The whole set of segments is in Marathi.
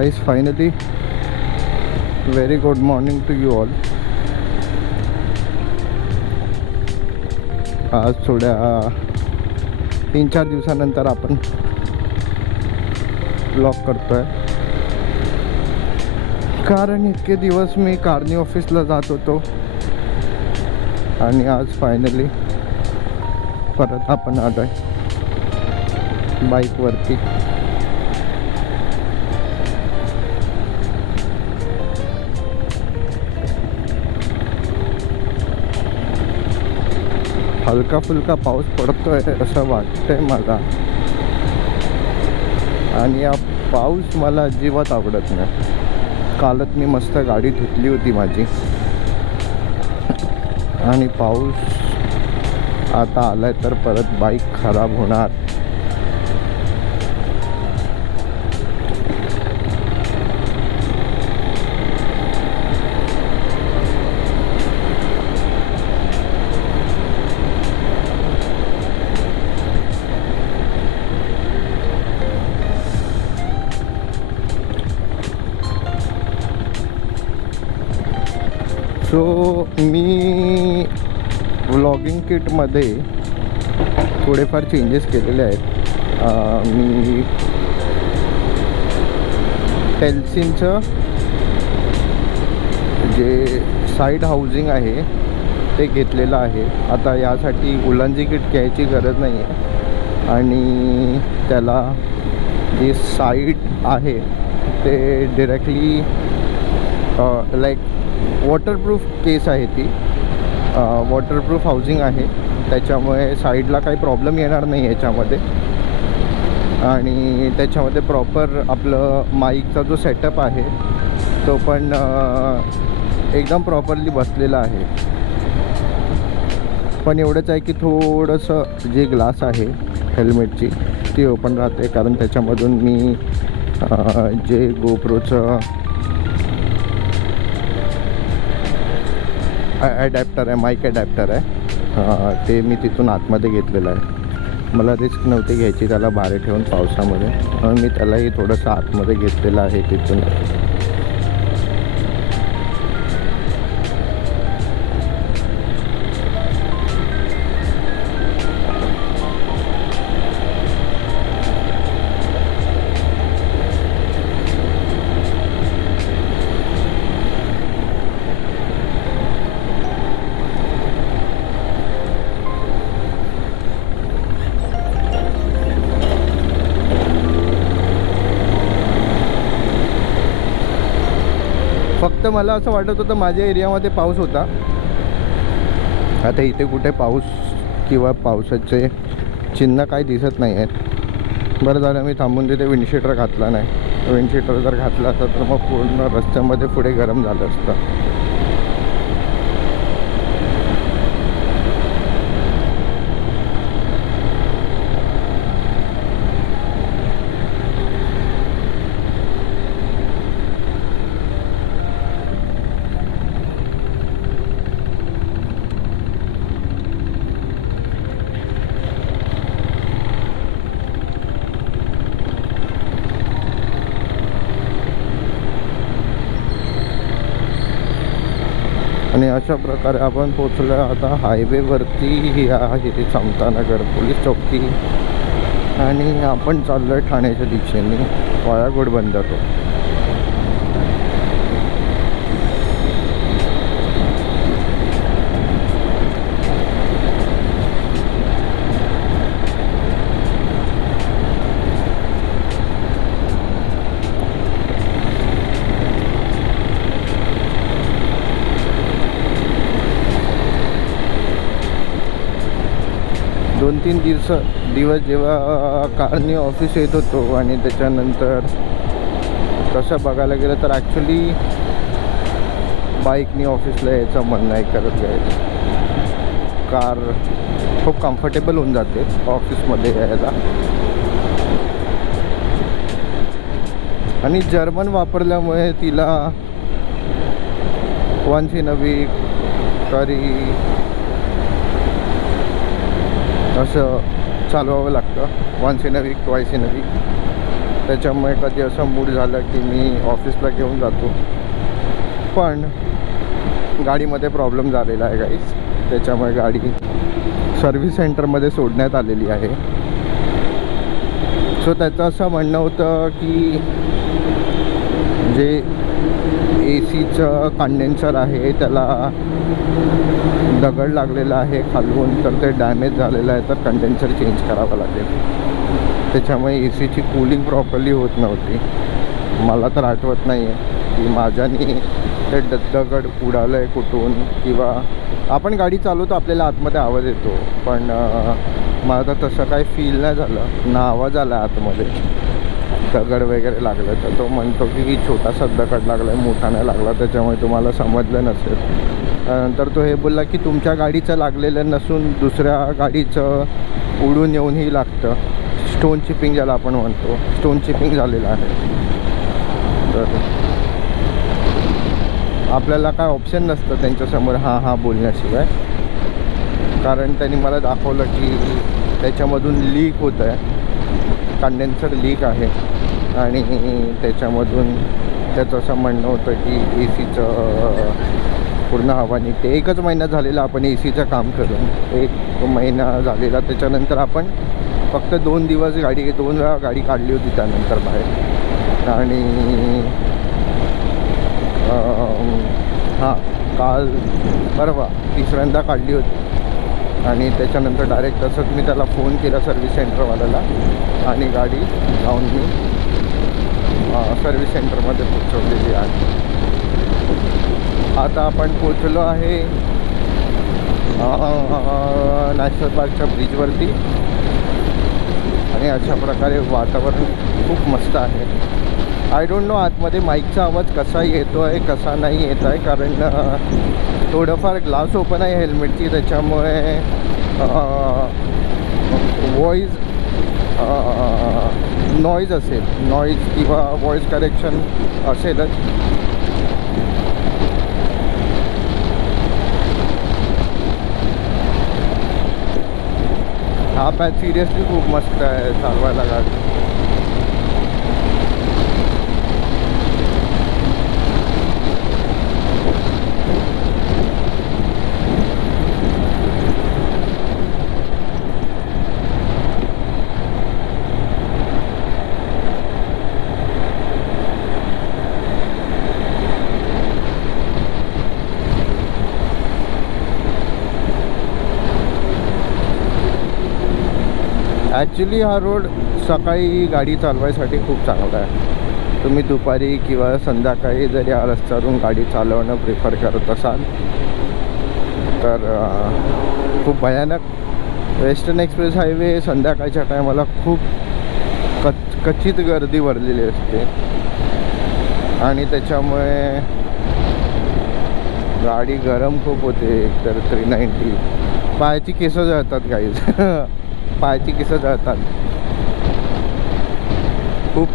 guys, finally very good morning to you all. आज थोड्या 3-4 दिवसानंतर आपण ब्लॉग करतोय, कारण इतके दिवस मी कारनी ऑफिसला जात होतो आणि आज फायनली परत आपण आलोय बाईकवरती. हलका फुलका पाऊस पडतोय असं वाटतंय मला, आणि हा पाऊस मला अजिबात आवडत नाही. कालच मी मस्त गाडी धुतली होती माझी, आणि पाऊस आता आलाय तर परत बाईक खराब होणार. सो मी व्लॉगिंग किटमध्ये थोडेफार चेंजेस केलेले आहेत. मी टेल्सिनचं जे साईड हाऊसिंग आहे ते घेतलेलं आहे. आता यासाठी उलांची किट घ्यायची गरज नाही आहे, आणि त्याला जे साईड आहे ते डिरेक्टली लाईक वॉटरप्रूफ केस आहे, ती वॉटरप्रूफ हाऊसिंग आहे. त्याच्यामुळे साईडला काही प्रॉब्लेम येणार नाही याच्यामध्ये, आणि त्याच्यामध्ये प्रॉपर आपलं माईकचा जो सेटअप आहे तो पण एकदम प्रॉपरली बसलेला आहे. पण एवढंच आहे की थोडंसं जे ग्लास आहे हेल्मेटची ती ओपन राहते, कारण त्याच्यामधून मी जे गोप्रोचं ॲडॅप्टर आहे, माईक ॲडॅप्टर आहे, ते मी तिथून आतमध्ये घेतलेलं आहे. मला रिस्क नव्हती घ्यायची त्याला बाहेर ठेवून पावसामध्ये, म्हणून मी त्यालाही थोडंसं आतमध्ये घेतलेलं आहे तिथून. फक्त मला असं वाटत होतं माझ्या एरियामध्ये पाऊस होता. आता इथे कुठे पाऊस किंवा पावसाचे चिन्ह काही दिसत नाही आहेत. बरं झालं मी थांबून तिथे विंडशीटर घातला नाही. विंडशीटर जर घातला असता तर मग पूर्ण रस्त्यामध्ये पुढे गरम झालं असतं. आणि अशा प्रकारे आपण पोचलो आता हायवेवरती. ही आहे समतानगर पोलीस चौकी, आणि आपण चाललो आहे ठाण्याच्या दिशेने वाया घोडबंदर. 2-3 दिवस जेव्हा कारनी ऑफिस येत होतो, आणि त्याच्यानंतर तसं बघायला गेलं तर ॲक्च्युली बाईकनी ऑफिसला यायचं मन नाही करत गाईज. कार खूप कम्फर्टेबल होऊन जाते ऑफिसमध्ये यायला, आणि जर्मन वापरल्यामुळे तिला वन्स इन अ वीक तरी असं चालवावं लागतं. Once in a week, twice in a week. त्याच्यामुळे कधी असं मूड झालं की मी ऑफिसला घेऊन जातो. पण गाडीमध्ये प्रॉब्लेम झालेला आहे गाईज, त्याच्यामुळे गाडी सर्व्हिस सेंटरमध्ये सोडण्यात आलेली आहे. सो त्याचं असं म्हणणं होतं की जे AC चं कंडेन्सर आहे त्याला दगड लागलेला आहे खालून, तर ते डॅमेज झालेलं आहे, तर कंडेन्सर चेंज करावं लागेल. त्याच्यामुळे ACची कूलिंग प्रॉपरली होत नव्हती. मला तर आठवत नाही आहे की माझ्याने ते दगड उडालं आहे कुठून, किंवा आपण गाडी चालवतो आपल्याला आतमध्ये आवाज येतो, पण मला तसं काही फील नाही झालं, ना आवाज आला आतमध्ये दगड वगैरे लागलं. तर तो म्हणतो की छोटासा दगड लागला आहे, मोठा नाही लागला, त्याच्यामुळे तुम्हाला समजलं नसेल. नंतर तो हे बोलला की तुमच्या गाडीचं लागलेलं नसून दुसऱ्या गाडीचं उडून येऊनही लागतं. स्टोन चिपिंग ज्याला आपण म्हणतो, स्टोन चिपिंग झालेलं आहे. तर आपल्याला काय ऑप्शन नसतं त्यांच्यासमोर हां बोलण्याशिवाय, कारण त्यांनी मला दाखवलं की त्याच्यामधून लीक होतं आहे, कंडेन्सर लीक आहे, आणि त्याच्यामधून त्याचं असं म्हणणं होतं की ACचं पूर्ण हवा निघते. 1च महिना झालेला आपण ACचं काम करून, 1 महिना झालेला. त्याच्यानंतर आपण फक्त 2 दिवस गाडी 2 वेळा गाडी काढली होती त्यानंतर बाहेर. आणि हां, काल परवा तिसऱ्यांदा काढली होती. आणि त्याच्यानंतर डायरेक्ट तसंच मी त्याला फोन केला सर्व्हिस सेंटरवाल्याला, आणि गाडी जाऊन मी सर्व्हिस सेंटरमध्ये पोचवलेली आहे. आता आपण पोचलो आहे नॅशनल पार्कच्या ब्रिजवरती, आणि अशा प्रकारे वातावरण खूप मस्त आहे. आय डोंट नो आतमध्ये माईकचा आवाज कसा येतो आहे कसा नाही येत आहे, कारण थोडंफार ग्लास ओपन आहे हेल्मेटची, त्याच्यामुळे व्हॉईस नॉईज असेल, नॉईज किंवा व्हॉईस करेक्शन असेलच. हा पॅच सिरियसली खूप मस्त आहे चालवायला गाडी. ॲक्च्युली हा रोड सकाळी गाडी चालवायसाठी खूप चांगला आहे. तुम्ही दुपारी किंवा संध्याकाळी जर या रस्त्यावरून गाडी चालवणं प्रिफर करत असाल तर खूप भयानक. वेस्टर्न एक्सप्रेस हायवे संध्याकाळच्या टायमाला खूप कच्चित गर्दी भरलेली असते, आणि त्याच्यामुळे गाडी गरम खूप होते. तर 390 पायाची केसं जळतात गाईज पायाची केसं जळतात. खूप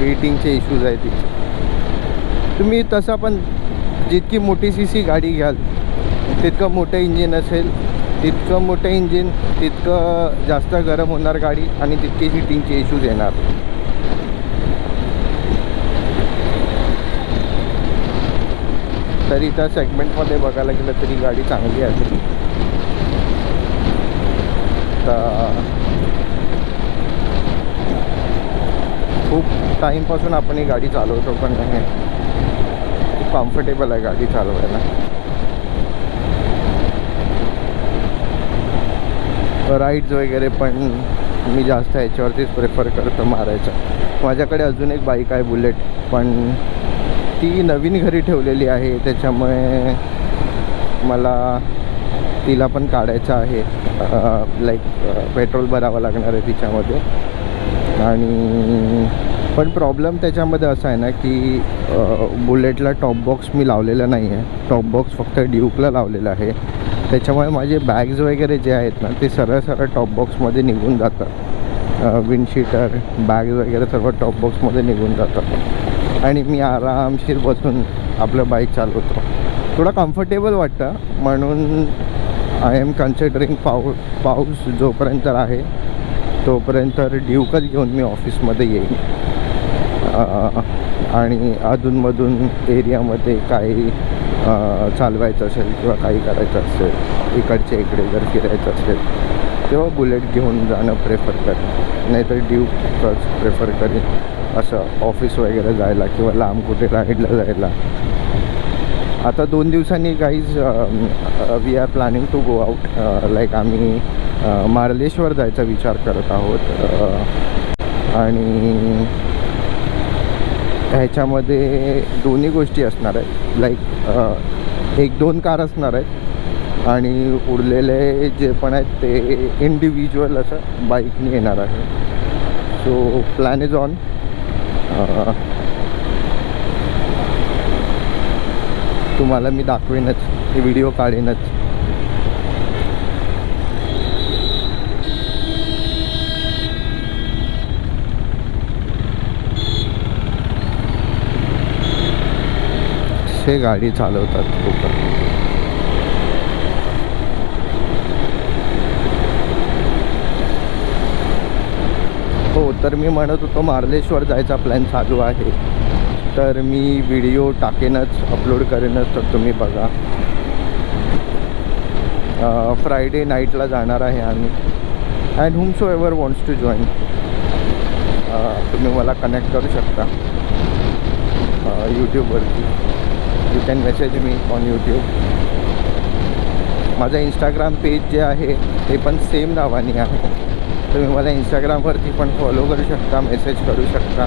हिटिंगचे इश्यूज आहेत तिथे. तुम्ही तसं पण जितकी मोठी CC गाडी घ्याल तितकं मोठं इंजिन असेल, तितकं मोठं इंजिन तितकं जास्त गरम होणार गाडी, आणि तितके हिटिंगचे इश्यूज येणार. तरी त्या सेगमेंटमध्ये बघायला गेलं तरी गाडी चांगली आहे. खूप टाईमपासून आपण ही गाडी चालवतो, पण नाही खूप कम्फर्टेबल आहे गाडी चालवायला. राईड्स वगैरे पण मी जास्त ह्याच्यावरतीच प्रेफर करतो मारायचं. माझ्याकडे अजून एक बाईक आहे बुलेट, पण ती नवीन घरी ठेवलेली आहे, त्याच्यामुळे मला तिला पण काढायचं आहे. लाईक पेट्रोल भरावं लागणार आहे तिच्यामध्ये. आणि पण प्रॉब्लेम त्याच्यामध्ये असा आहे ना की बुलेटला टॉप बॉक्स मी लावलेला नाही आहे. टॉप बॉक्स फक्त ड्यूकला लावलेला आहे. त्याच्यामुळे माझे बॅग्स वगैरे जे आहेत ना ते सरळ सरळ टॉप बॉक्समध्ये निघून जातात. विंडशीटर बॅग्स वगैरे सर्व टॉप बॉक्समध्ये निघून जातात, आणि मी आरामशीर बसून आपलं बाईक चालवतो. थोडा कम्फर्टेबल वाटतं, म्हणून आय एम कन्सिडरिंग पाऊस जोपर्यंत आहे तोपर्यंत ड्यूकच घेऊन मी ऑफिसमध्ये येईन. आणि अधूनमधून एरियामध्ये काही चालवायचं असेल किंवा काही करायचं असेल, इकडच्या इकडे जर फिरायचं असेल तेव्हा बुलेट घेऊन जाणं प्रेफर करेन, नाहीतर ड्यूकच प्रेफर करेन असं ऑफिस वगैरे जायला किंवा लांब कुठे राईडला जायला. आता 2 दिवसांनी guys we are planning to go out. Like आम्ही मार्लेश्वर जायचा विचार करत आहोत. आणि ह्याच्यामध्ये दोन्ही गोष्टी असणार आहेत. लाईक 1-2 कार असणार आहेत आणि उरलेले जे पण आहेत ते इंडिव्हिज्युअल असं बाईकने येणार आहे. So plan is on. तुम्हाला मी दाखवेनच, व्हिडिओ काढेनच. हे गाडी चालवतात लोक. हो, तर मी म्हणत होतो मार्लेश्वर जायचा प्लॅन चालू आहे, तर मी व्हिडिओ टाकेनच, अपलोड करेनच, तर तुम्ही बघा. फ्रायडे नाईटला जाणार आहे आम्ही. And whomsoever wants to join, तुम्ही मला कनेक्ट करू शकता यूट्यूबवरती. You can message me on YouTube. माझं इंस्टाग्राम पेज जे आहे ते पण सेम नावाने आहे. तुम्ही मला इंस्टाग्रामवरती पण फॉलो करू शकता, मेसेज करू शकता.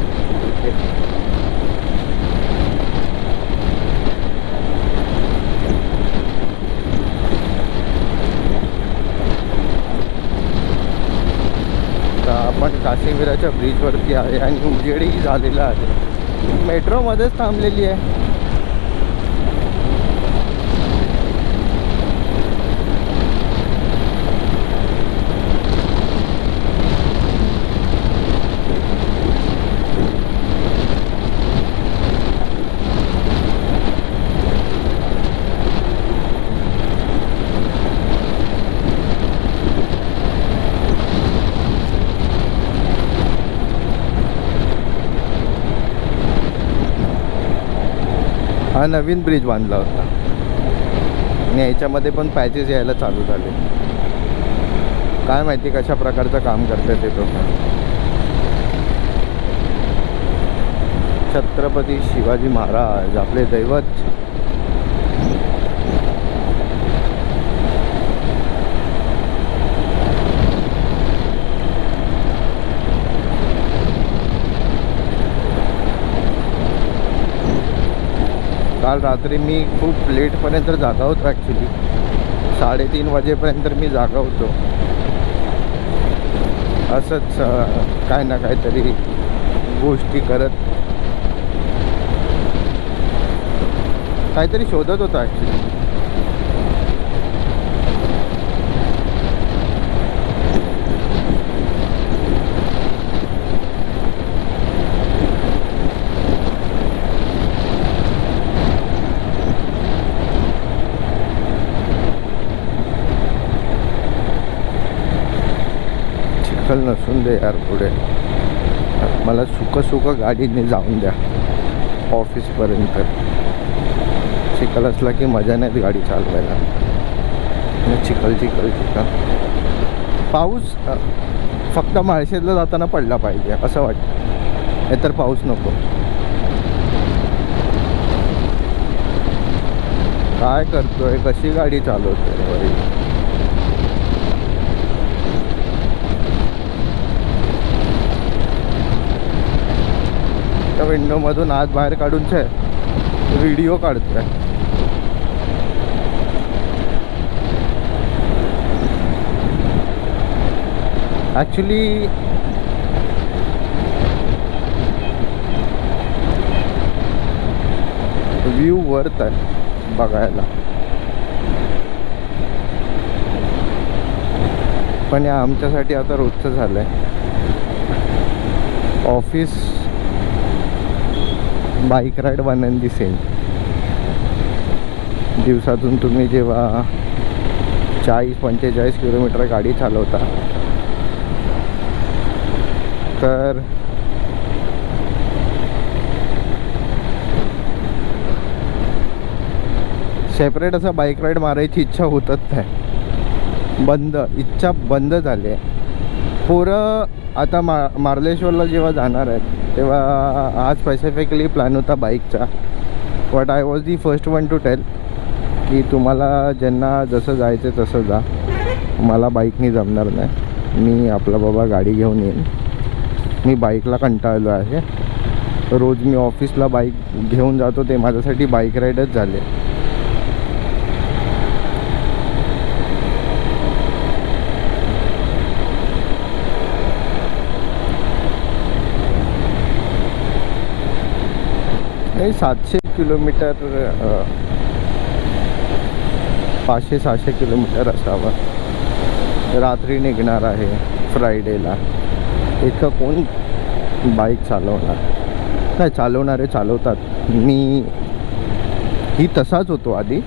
तर आपण काशीविराच्या ब्रिजवरती आहे आणि उजेडही झालेला आहे. मेट्रोमध्येच थांबलेली आहे. हा नवीन ब्रिज बांधला होता आणि याच्यामध्ये पण पॅचेस यायला चालू झाले. काय माहिती कशा प्रकारचं काम करतात ते लोक. छत्रपती शिवाजी महाराज आपले दैवत. काल रात्री मी खूप लेटपर्यंत जागा होतो. ॲक्च्युली 3:30 वाजेपर्यंत मी जागा होतो. असंच काय ना काहीतरी गोष्टी करत काहीतरी शोधत होतो ॲक्च्युली. चिखल नसून दे यार पुढे, मला सुकं गाडीने जाऊन द्या ऑफिसपर्यंत. चिखल असला की मजा नाही गाडी चालवायला. चिखल. पाऊस फक्त माळशेजला जाताना पडला पाहिजे असं वाटतं, नाहीतर पाऊस नको. काय करतोय, कशी गाडी चालवतोय. त्या विंडोमधून आत बाहेर काढून व्हिडिओ काढतोय. ॲक्च्युली व्ह्यू वर्थ आहे बघायला, पण या आमच्यासाठी आता रोजचं झालं आहे. ऑफिस बाईक राईड बनवून दिसेल. दिवसातून तुम्ही जेव्हा 40-45 किलोमीटर गाडी चालवता तर सेपरेट असं बाईक राईड मारायची इच्छा होतच नाही, इच्छा बंद झाली आहे. पोरं आता मार्लेश्वरला जेव्हा जाणार आहेत तेव्हा आज स्पेसिफिकली प्लॅन होता बाईकचा. But I was the first one to tell की तुम्हाला ज्यांना जसं जायचं तसं जा, मला बाईकनी जमणार नाही. मी आपला बाबा गाडी घेऊन येईन. मी बाईकला कंटाळलो आहे. रोज मी ऑफिसला बाईक घेऊन जातो, ते माझ्यासाठी बाईक राईडच झाले. नाही 700 किलोमीटर 500-600 किलोमीटर असावं. रात्री निघणार आहे फ्रायडेला. इतकं कोण बाईक चालवणार? नाही, चालवणारे चालवतात. ही तसाच होतो आधी,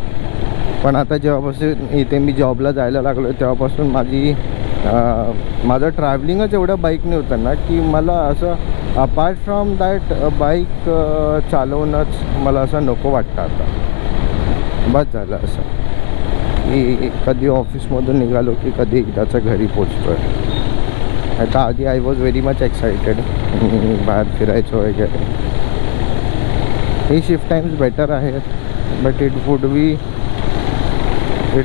पण आता जेव्हापासून इथे मी जॉबला जायला लागलो तेव्हापासून माझं ट्रॅव्हलिंगच एवढं बाईकने होतं ना की मला असं अपार्ट फ्रॉम दॅट बाईक चालवणंच मला असं नको वाटतं आता. बस झालं असं की कधी ऑफिसमधून निघालो की कधी एकदाचं घरी पोचतो आहे. आता आधी I was very much excited बाहेर फिरायचं वगैरे. हे शिफ्ट टाईम्स बेटर आहेत, but it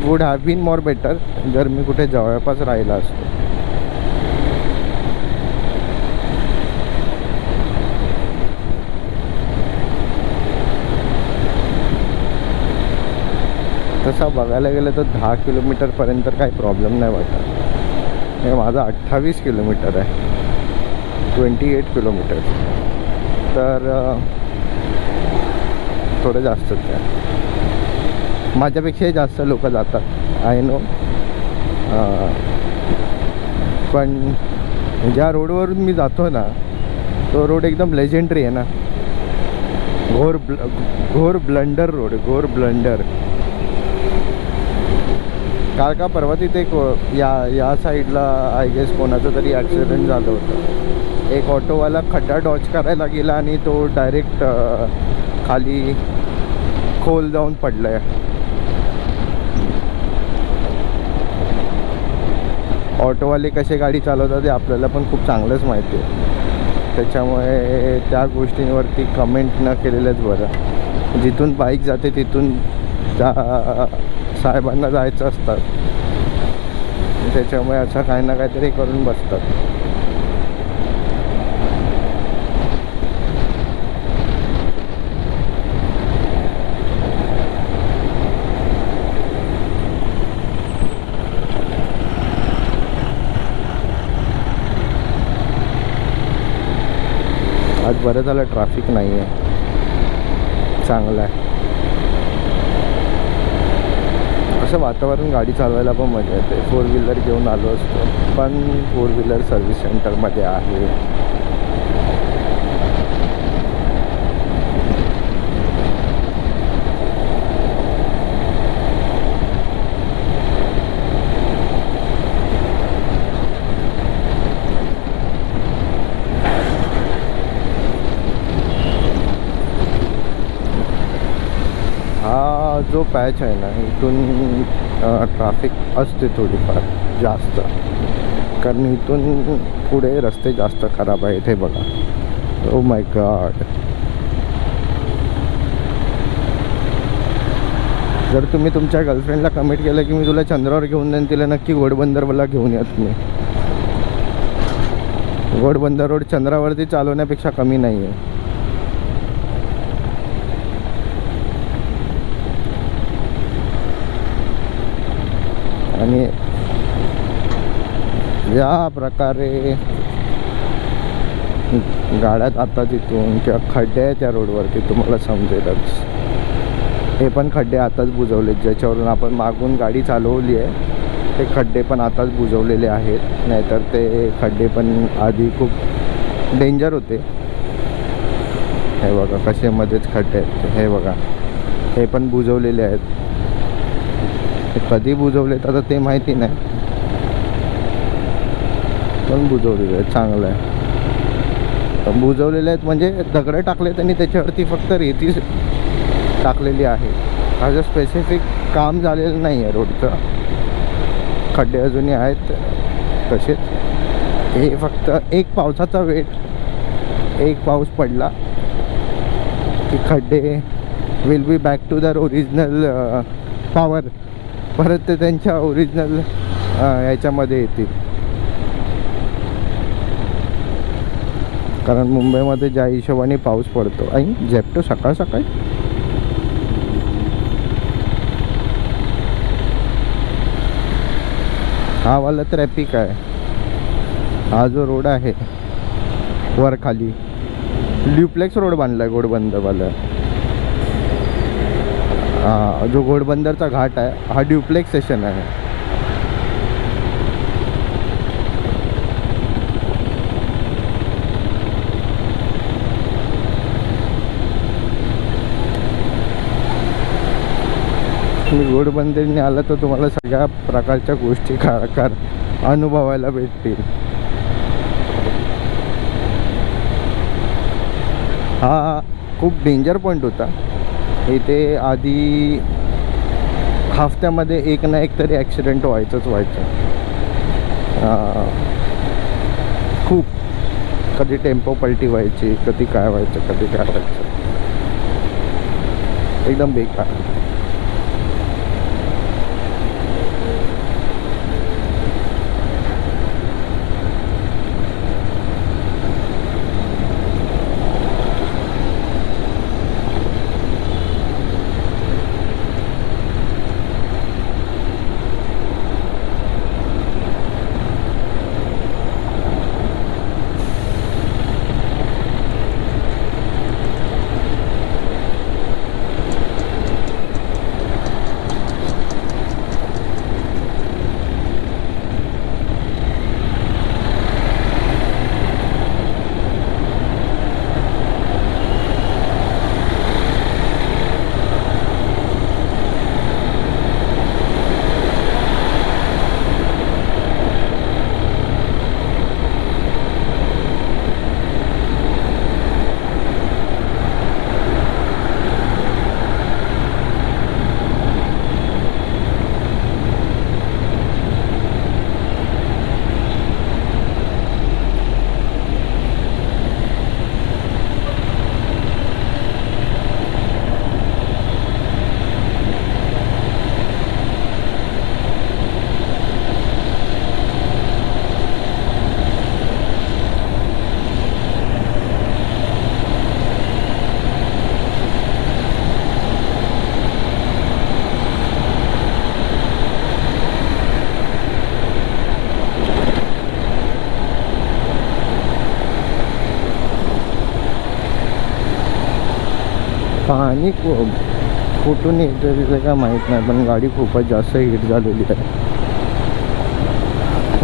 would have been more better जर मी कुठे जवळपास राहिला असतो. तसा बघायला गेलं तर 10 किलोमीटरपर्यंत काही प्रॉब्लेम नाही वाटत. हे माझा 28 किलोमीटर आहे, 28 किलोमीटर, तर थोडं जास्तच आहे. माझ्यापेक्षाही जास्त लोक जातात, आय नो. पण ज्या रोडवरून मी जातो ना तो रोड एकदम लेजेंडरी आहे ना. घोर ब्लंडर रोड, घोर ब्लंडर. काल का परवा तिथे या साईडला आय गेस कोणाचं तरी ॲक्सिडेंट झालं होतं. एक ऑटोवाला खड्डा डॉच करायला गेला आणि तो डायरेक्ट खाली खोल जाऊन पडला आहे. ऑटोवाले कसे गाडी चालवतात ते आपल्याला पण खूप चांगलंच माहिती आहे. त्याच्यामुळे त्या गोष्टींवरती कमेंट न केलेलंच बरं. जिथून बाईक जाते तिथून त्या साहेबांना जायचं असतात, त्याच्यामुळे असं काही ना काहीतरी करून बसतात. आज बरं झालं ट्रॅफिक नाही आहे, चांगलं आहे. असं वातावरण गाडी चालवायला पण मजा येते. 4 व्हीलर घेऊन आलो असतो, पण 4 व्हीलर सर्व्हिस सेंटरमध्ये आहे. जो पॅच आहे ना इथून ट्रॅफिक असते थोडीफार जास्त, कारण इथून पुढे रस्ते जास्त खराब आहेत. हे बघा, ओ माय गॉड. जर तुम्ही तुमच्या गर्लफ्रेंडला कमेंट केलं की मी तुला चंद्रावर घेऊन जाईन, तिला नक्की घोडबंदरला घेऊन या तुम्ही. घोडबंदर रोड चंद्रावरती चालवण्यापेक्षा कमी नाही आहे. आणि ज्या प्रकारे गाड्या आता तिथून किंवा खड्डे आहेत त्या रोडवरती तुम्हाला समजेलच. हे पण खड्डे आताच बुजवलेत, ज्याच्यावरून आपण मागून गाडी चालवली आहे ते खड्डे पण आताच बुजवलेले आहेत. नाहीतर ते खड्डे पण आधी खूप डेंजर होते. हे बघा कसे मध्येच खड्डे आहेत. हे बघा, हे पण बुजवलेले आहेत. कधी बुजवलेत आता ते माहिती नाही, पण बुजवलेले आहेत. चांगलं आहे. बुजवलेले आहेत म्हणजे दगडं टाकले त्यांनी, त्याच्यावरती फक्त रेती टाकलेली आहे. असं स्पेसिफिक काम झालेलं नाही आहे रोडचं, खड्डे अजूनही आहेत तसेच. हे फक्त एक पावसाचा वेट, एक पाऊस पडला की खड्डे विल बी बॅक टू दर ओरिजिनल पॉवर, परत ते त्यांच्या ओरिजिनल याच्यामध्ये येतील. कारण मुंबईमध्ये ज्या हिशोबाने पाऊस पडतो, आई झेपटो सकाळ सकाळी. हा वाला ट्रॅफिक आहे, हा जो रोड आहे वर खाली ड्युप्लेक्स रोड बांधलाय घोडबंदरवाला. जो घोडबंदरचा घाट आहे हा ड्युप्लेक्स स्टेशन आहे. तुम्ही घोडबंदरने आला तर तुम्हाला सगळ्या प्रकारच्या गोष्टी अनुभवायला भेटतील. हा खूप डेंजर पॉईंट होता. इथे आधी हफ्त्यामध्ये एक ना एक तरी ॲक्सिडेंट व्हायचंच व्हायचं. खूप, कधी टेम्पो पलटी व्हायची, कधी काय व्हायचं, कधी काय व्हायचं, एकदम बेकार. पाणी कुठून येतं तिथे काय माहीत नाही, पण गाडी खूपच जास्त हिट झालेली आहे,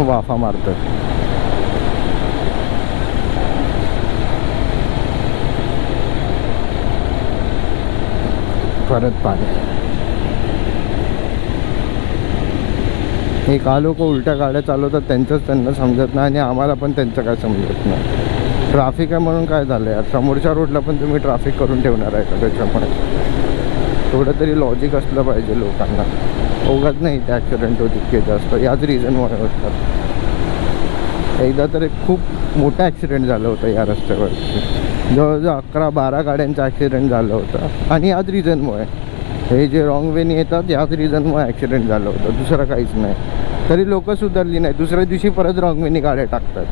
वाफा मारतात. परत पाणी. हे का लोक उलट्या गाड्या चालवतात त्यांचंच त्यांना समजत नाही, आणि आम्हाला पण त्यांचं काय समजत नाही. ट्रॅफिक आहे म्हणून काय झालं यार, समोरच्या रोडला पण तुम्ही ट्रॅफिक करून ठेवणार आहे का? त्याच्यामुळे थोडं तरी लॉजिक असलं पाहिजे लोकांना. उगाच नाही ते ॲक्सिडेंट होत इतके जास्त, याच रिझनमुळे होतात. एकदा तर एक खूप मोठा ॲक्सिडेंट झालं होतं या रस्त्यावरती, जवळजवळ 11-12 गाड्यांचा ॲक्सिडेंट झालं होतं, आणि याच रिझनमुळे. हे जे रॉंग वेने येतात याच रिझनमुळे ॲक्सिडेंट झालं होतं, दुसरं काहीच नाही. तरी लोक सुधारली नाही, दुसऱ्या दिवशी परत रॉंग वेने गाड्या टाकतात.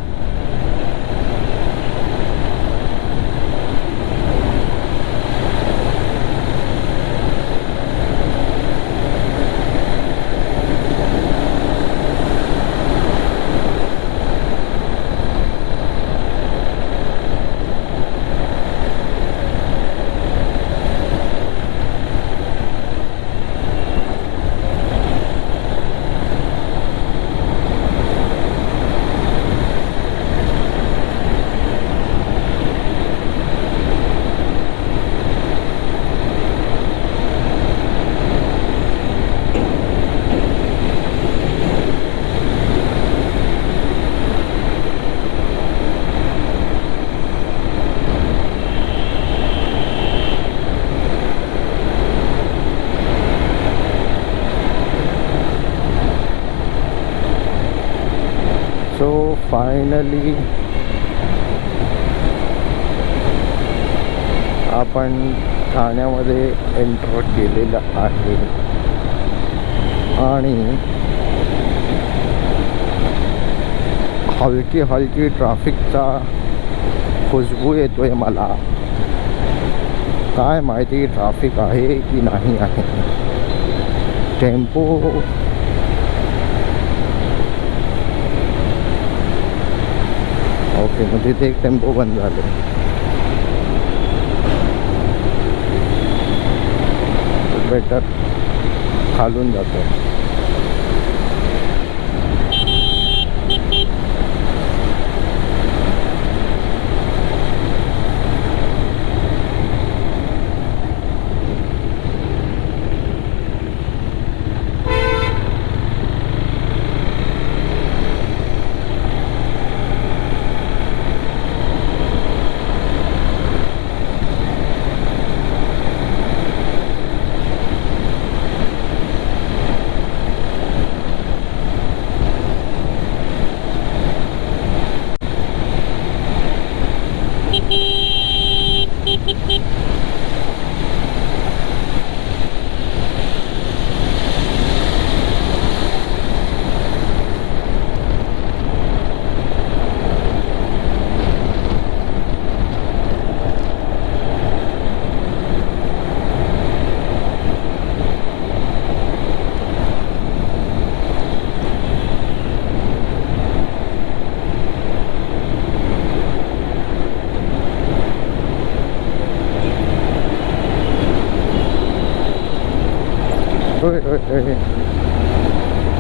फायनली आपण ठाण्यामध्ये एंटर केलेलं आहे आणि हलकी हलकी ट्रॅफिकचा खुशबू येतोय मला. काय माहिती ट्रॅफिक आहे की नाही आहे. टेम्पो ओके, मग तिथे एक टेम्पो बंद झाले. बेटर खालून जातो.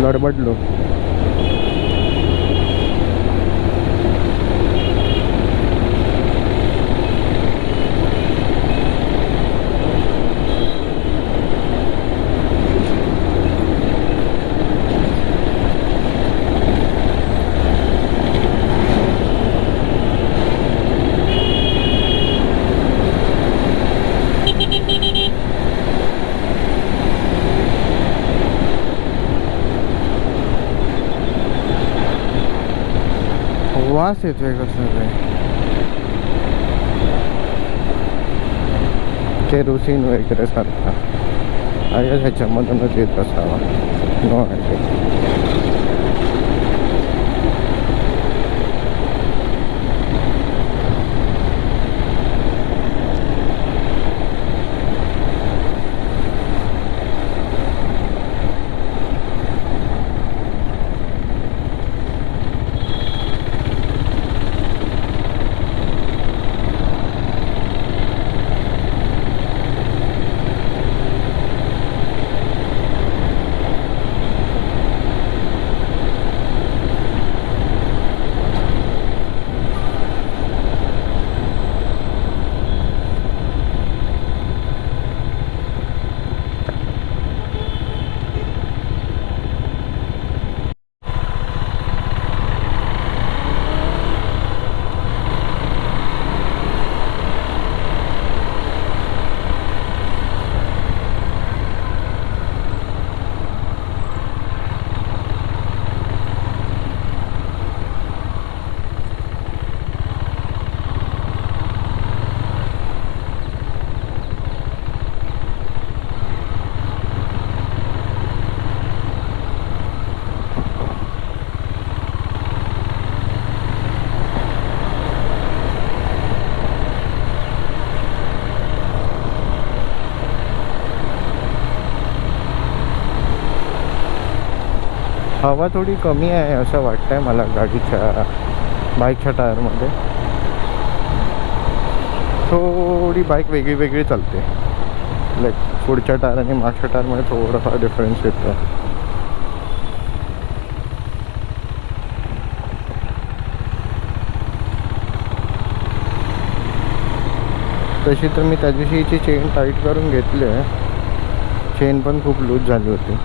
लडबडलो. वास येतोय कसं काय. केरोसिन वगैरे सारखा आहे ह्याच्यामधूनच येत असावा. No idea. हवा थोडी कमी आहे असं वाटतंय मला गाडीच्या बाईकच्या टायरमध्ये. थोडी बाईक वेगळी वेगळी चालते. लाईक पुढच्या टायर आणि मागच्या टायरमध्ये थोडाफार डिफरन्स येतो. तशी तर मी त्या दिवशीची चेन टाईट करून घेतली आहे. चेन पण खूप लूज झाली होती.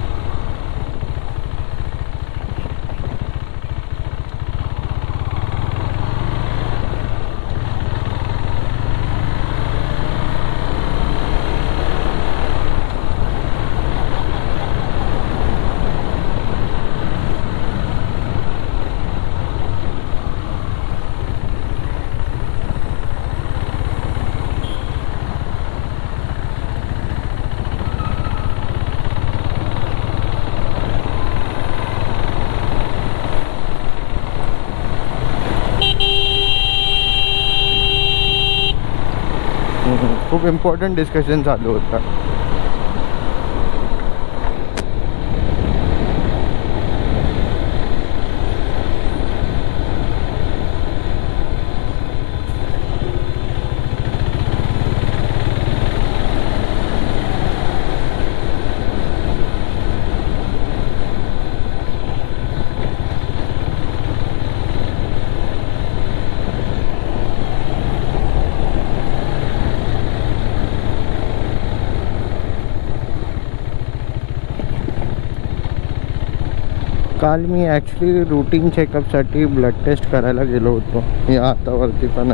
इम्पॉर्टंट डिस्कशन चालू होतं. काल मी ॲक्च्युली रूटीन चेकअपसाठी ब्लड टेस्ट करायला गेलो होतो. या हातावरती पण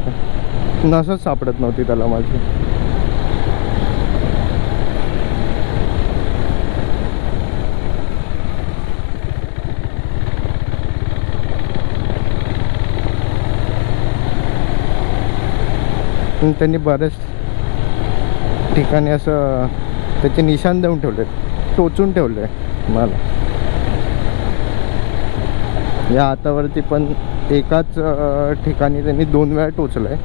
नसच सापडत नव्हती त्याला माझी. त्यांनी बरेच ठिकाणी असं त्याचे निशाण देऊन ठेवले, टोचून ठेवले मला. या हातावरती पण एकाच ठिकाणी त्यांनी 2 वेळा टोचलं आहे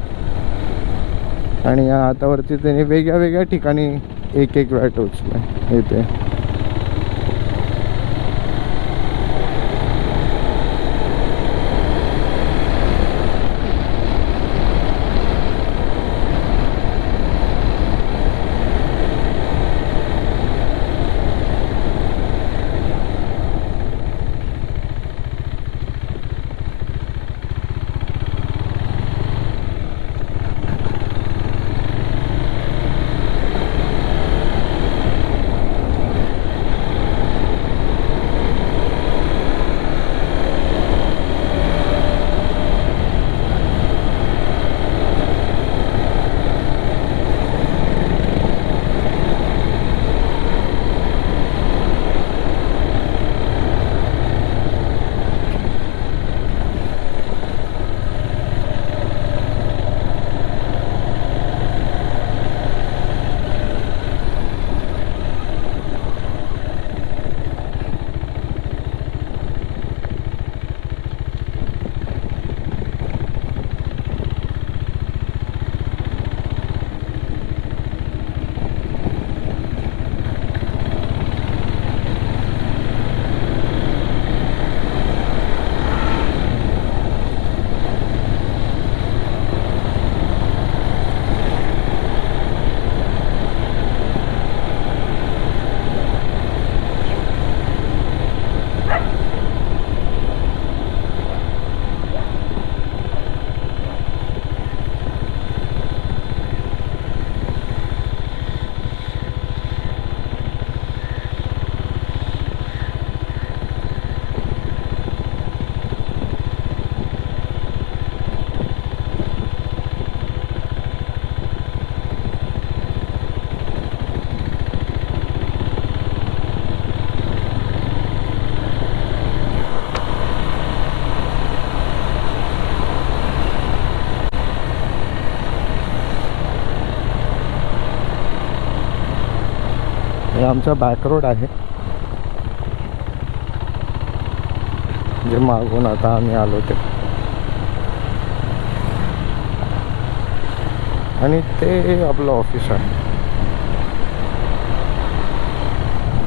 आणि या हातावरती त्यांनी वेगळ्या वेगळ्या ठिकाणी एक वेळा टोचलं आहे इथे. हे आमचा बॅक रोड आहे, जे मागून आता आम्ही आलो ते. आणि ते आपलं ऑफिस आहे.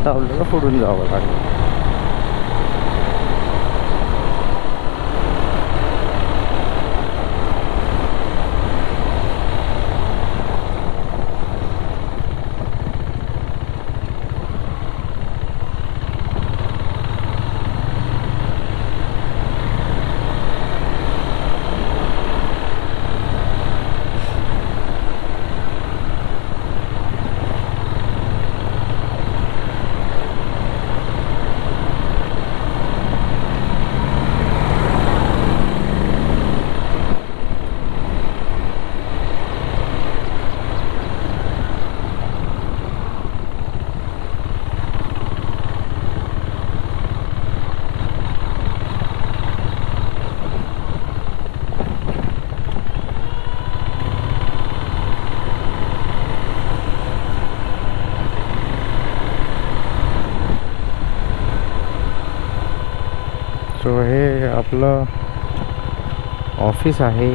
तर आपल्याला पुढून जावं लागेल. सो हे आपलं ऑफिस आहे.